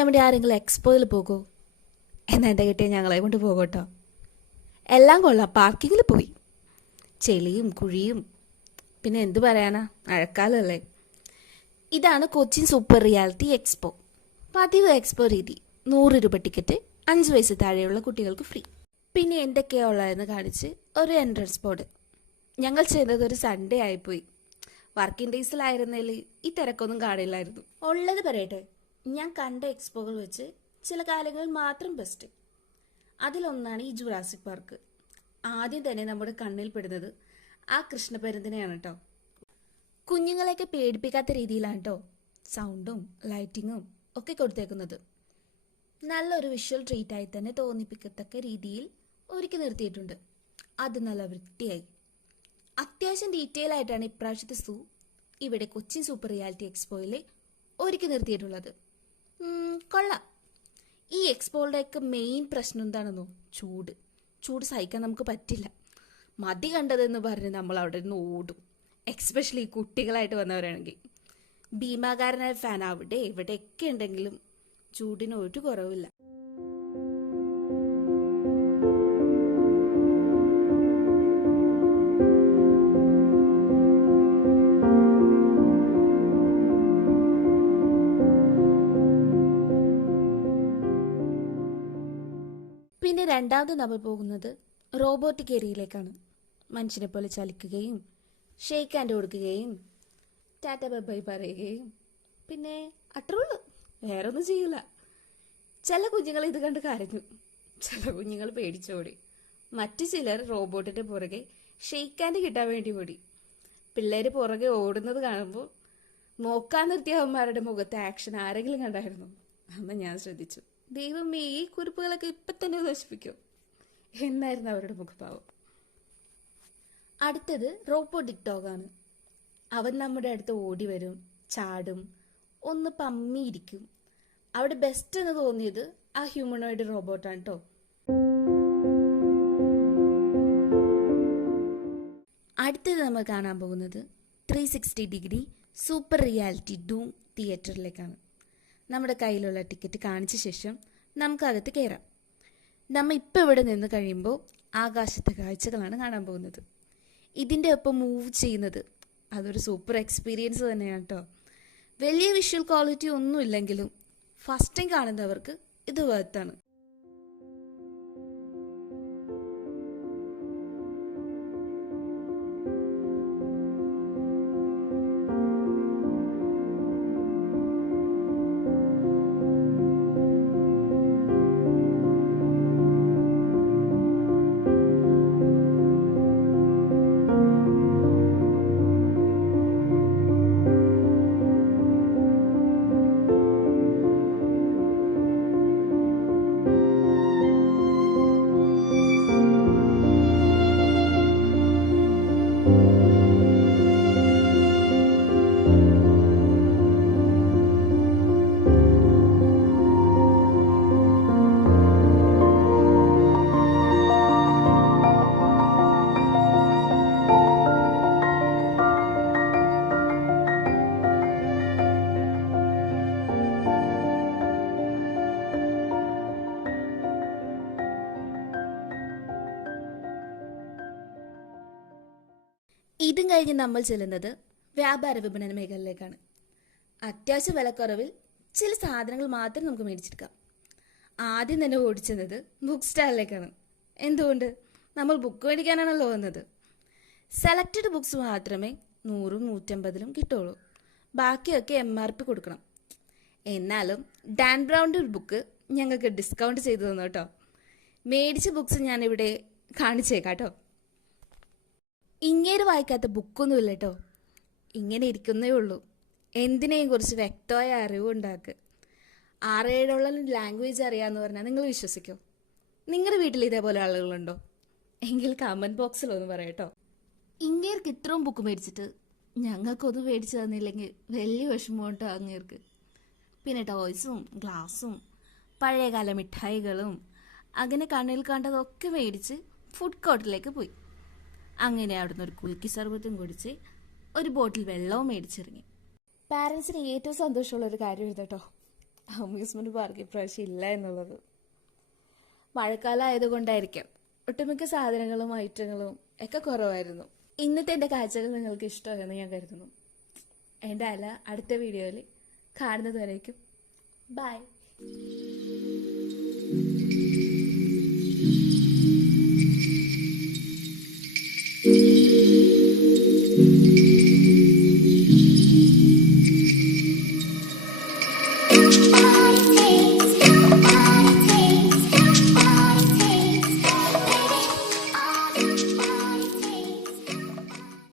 പഠിക്കാൻ വേണ്ടി ആരെങ്കിലും എക്സ്പോയിൽ പോകൂ. എന്നാ എന്റെ കിട്ടിയ ഞങ്ങളെ കൊണ്ട് പോകട്ടോ എല്ലാം കൊള്ളാം. പാർക്കിങ്ങിൽ പോയി. ചെളിയും കുഴിയും. പിന്നെ എന്ത് പറയാനാ? മഴക്കാലമല്ലേ ഇതാണ് കൊച്ചിൻ സൂപ്പർ റിയാലിറ്റി എക്സ്പോ. പതിവ് എക്സ്പോ രീതി. നൂറ് രൂപ ടിക്കറ്റ് അഞ്ച് വയസ്സ് താഴെയുള്ള കുട്ടികൾക്ക് ഫ്രീ. പിന്നെ എന്തൊക്കെയാ ഉള്ളതെന്ന് കാണിച്ച് ഒരു എൻട്രൻസ് ബോർഡ് ഞങ്ങൾ ചെയ്തത് ഒരു സൺഡേ ആയിപ്പോയി. വർക്കിംഗ് ഡേയ്സിലായിരുന്നതിൽ ഈ തിരക്കൊന്നും കാണില്ലായിരുന്നു. ഉള്ളത് പറയട്ടെ. ഞാൻ കണ്ട എക്സ്പോകൾ വെച്ച് ചില കാലങ്ങളിൽ മാത്രം ബെസ്റ്റ് അതിലൊന്നാണ് ഈ ജുറാസിക് പാർക്ക് ആദ്യം തന്നെ നമ്മുടെ കണ്ണിൽ പെടുന്നത് ആ കൃഷ്ണപരന്തിനെയാണ് കേട്ടോ കുഞ്ഞുങ്ങളെയൊക്കെ പേടിപ്പിക്കാത്ത രീതിയിലാണ് കേട്ടോ സൗണ്ടും ലൈറ്റിങ്ങും ഒക്കെ കൊടുത്തേക്കുന്നത്. നല്ലൊരു വിഷ്വൽ ട്രീറ്റായി തന്നെ തോന്നിപ്പിക്കത്തക്ക രീതിയിൽ ഒരുക്കി നിർത്തിയിട്ടുണ്ട്. അത് നല്ല വൃത്തിയായി. അത്യാവശ്യം ഡീറ്റെയിൽ ആയിട്ടാണ് ഇപ്രാവശ്യത്തെ സൂ ഇവിടെ കൊച്ചിൻ സൂപ്പർ റിയാലിറ്റി എക്സ്പോയിൽ ഒരുക്കി നിർത്തിയിട്ടുള്ളത്. കൊള്ളാം. ഈ എക്സ്പോളുടെയൊക്കെ മെയിൻ പ്രശ്നം എന്താണെന്നോ? ചൂട്. ചൂട് സഹിക്കാൻ നമുക്ക് പറ്റില്ല. മതി കണ്ടതെന്ന് പറഞ്ഞ് നമ്മൾ അവിടെ നിന്ന് ഓടും എക്സ്പെഷ്യലി കുട്ടികളായിട്ട് വന്നവരാണെങ്കിൽ. ഭീമാകാരനായ ഫാൻ അവിടെ. എവിടെയൊക്കെ ഉണ്ടെങ്കിലും ചൂടിന് ഒരു കുറവില്ല പിന്നെ രണ്ടാമത് നമ്മൾ പോകുന്നത് റോബോട്ടിക് ഏരിയയിലേക്കാണ്. മനുഷ്യനെ പോലെ ചലിക്കുകയും ഷേക്ക് ഹാൻഡ് കൊടുക്കുകയും ടാറ്റ ബൈ പറയുകയും. പിന്നെ അത്രയുള്ളൂ. വേറെ ഒന്നും ചെയ്യില്ല ചില കുഞ്ഞുങ്ങൾ ഇത് കണ്ട് കരഞ്ഞു. ചില കുഞ്ഞുങ്ങൾ പേടിച്ചോടി മറ്റു ചിലർ റോബോട്ടിന്റെ പുറകെ ഷെയ്ക്ക് ഹാൻഡ് കിട്ടാൻ വേണ്ടി ഓടി. പിള്ളേര് പുറകെ ഓടുന്നത് കാണുമ്പോൾ നോക്കാൻ നിർത്തിയ അവന്മാരുടെ മുഖത്തെ ആക്ഷൻ ആരെങ്കിലും കണ്ടായിരുന്നു. അന്ന് ഞാൻ ശ്രദ്ധിച്ചു. ദൈവമേ ഈ കുറിപ്പുകളൊക്കെ ഇപ്പൊ തന്നെ നശിപ്പിക്കും. എന്നായിരുന്നു അവരുടെ മുഖഭാവം. അടുത്തത് റോബോട്ടിക് ഡോഗാണ് അവൻ നമ്മുടെ അടുത്ത് ഓടി വരും ചാടും ഒന്ന് പമ്മിയിരിക്കും. അവിടെ ബെസ്റ്റ് എന്ന് തോന്നിയത് ആ ഹ്യൂമനോയിഡ് റോബോട്ടാണ് കേട്ടോ അടുത്തത് നമ്മൾ കാണാൻ പോകുന്നത് three sixty degree super reality dome തിയേറ്ററിലേക്കാണ് നമ്മുടെ കയ്യിലുള്ള ടിക്കറ്റ് കാണിച്ച ശേഷം നമുക്കകത്ത് കയറാം നമ്മൾ ഇപ്പോൾ ഇവിടെ നിന്ന് കഴിയുമ്പോൾ ആകാശത്തെ കാഴ്ചകളാണ് കാണാൻ പോകുന്നത്. ഇതിന്റെ ഒപ്പം മൂവ് ചെയ്യുന്നത് അതൊരു സൂപ്പർ എക്സ്പീരിയൻസ് തന്നെയാണ് കേട്ടോ വലിയ വിഷ്വൽ ക്വാളിറ്റി ഒന്നുമില്ലെങ്കിലും ഫസ്റ്റ് ടൈം കാണുന്നവർക്ക് ഇത് വേർത്താണ് ഇതും കഴിഞ്ഞ് നമ്മൾ ചെല്ലുന്നത് വ്യാപാര വിപണന മേഖലയിലേക്കാണ്. അത്യാവശ്യ വിലക്കുറവിൽ ചില സാധനങ്ങൾ മാത്രം നമുക്ക് മേടിച്ചെടുക്കാം. ആദ്യം തന്നെ ഓടിച്ചെന്നത് ബുക്ക് സ്റ്റാളിലേക്കാണ് എന്തുകൊണ്ട്? നമ്മൾ ബുക്ക് മേടിക്കാനാണല്ലോ വന്നത്. സെലക്റ്റഡ് ബുക്സ് മാത്രമേ നൂറും നൂറ്റമ്പതിലും കിട്ടുള്ളൂ. ബാക്കിയൊക്കെ എം ആർ പി കൊടുക്കണം. എന്നാലും ഡാൻ ബ്രൗണിന്റെ ഒരു ബുക്ക് ഞങ്ങൾക്ക് ഡിസ്കൗണ്ട് ചെയ്തു തന്നു കേട്ടോ. മേടിച്ച ബുക്സ് ഞാനിവിടെ കാണിച്ചേക്കാം കേട്ടോ. ഇങ്ങേര് വായിക്കാത്ത ബുക്കൊന്നുമില്ല കേട്ടോ ഇങ്ങനെ ഇരിക്കുന്നേ ഉള്ളൂ. എന്തിനേയും കുറിച്ച് വ്യക്തമായ അറിവുണ്ടാക്ക് ആറേഴോളം ലാംഗ്വേജ് അറിയാന്ന് പറഞ്ഞാൽ നിങ്ങൾ വിശ്വസിക്കും. നിങ്ങളുടെ വീട്ടിൽ ഇതേപോലെ ആളുകളുണ്ടോ? എങ്കിൽ കമന്റ് ബോക്സിൽ ഒന്ന് പറയട്ടോ ഇങ്ങേർക്ക് ഇത്രയും ബുക്ക് മേടിച്ചിട്ട് ഞങ്ങൾക്കൊന്നും മേടിച്ചു തന്നില്ലെങ്കിൽ വലിയ വിഷമം കേട്ടോ അങ്ങേർക്ക്. പിന്നെ ടോയ്സും ഗ്ലാസും പഴയകാല മിഠായികളും അങ്ങനെ കണ്ണിൽ കണ്ടതൊക്കെ മേടിച്ച് ഫുഡ് കോർട്ടിലേക്ക് പോയി. അങ്ങനെ അവിടുന്ന് ഒരു കുൽക്കി സർബത്തും കുടിച്ച് ഒരു ബോട്ടിൽ വെള്ളവും മേടിച്ചിറങ്ങി. പാരൻസിന് ഏറ്റവും സന്തോഷമുള്ള ഒരു കാര്യം എഴുതട്ടോ അമ്യൂസ്മെന്റ് പാർക്ക് ഇപ്രാവശ്യം ഇല്ല എന്നുള്ളത്. മഴക്കാലം ആയതുകൊണ്ടായിരിക്കാം ഒട്ടുമിക്ക സാധനങ്ങളും ഐറ്റങ്ങളും ഒക്കെ കുറവായിരുന്നു. ഇന്നത്തെ എന്റെ കാഴ്ചകൾ നിങ്ങൾക്ക് ഇഷ്ടമായെന്ന് ഞാൻ കരുതുന്നു. എന്റെ അല അടുത്ത വീഡിയോയിൽ കാണുന്നത് വരേക്കും ബൈ